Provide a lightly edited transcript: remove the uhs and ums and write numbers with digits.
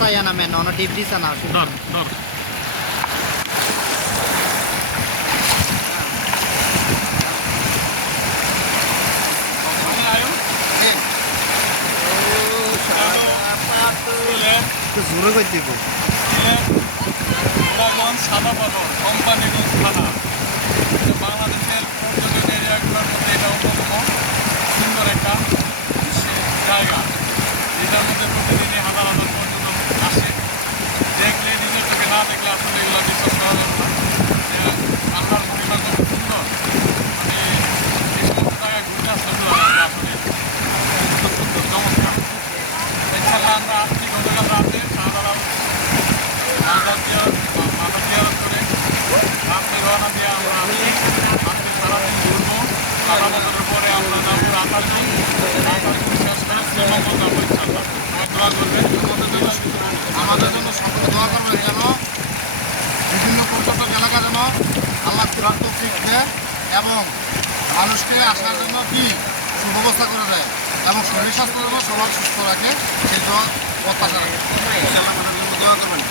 saya na men ono deep di sana. তো জোরে কই দিব সাদা পাথর কোম্পানিগঞ্জ থানা বাংলাদেশের পর্যটন এরিয়াগুলোর মধ্যে এটা অন্যতম সুন্দর একটা জায়গা। এটার মধ্যে প্রতিদিনই হাজার হাজার পর্যটন আসে। দেখলে নিজের চোখে না দেখলে আসলে এগুলো বিশ্বাস করা যাবে না যে আল্লাহর মহিমা কত সুন্দর। মানে এই সমস্ত জায়গায় ঘুরতে আসলে আসলে সুন্দর চমৎকার। ইনশাআল্লাহ আমরা আসছি গতকাল রাতে শাহজালাল মাথা জিয়ারত করে রাত্রে রওনা দিয়ে আমরা আজকে সারাদিন ঘুরবো। সারা বছরের পরে আমরা যাবো রাতারগুল শেষ করে শ্রীমঙ্গল যাবো ইনশাআল্লাহ। সবাই দোয়া করবেন আমাদের জন্য সকলে দোয়া করবেন যেন বিভিন্ন পর্যটক এলাকা যেন আল্লাহ ফিরার তৌফিক দেয় এবং মানুষকে আসার জন্য কি সুব্যবস্থা করে দেয় এবং শরীর স্বাস্থ্য যেন সবার সুস্থ রাখে সেই প্রত্যাশা রাখে। ইনশাআল্লাহ আমাদের জন্য দোয়া করবেন।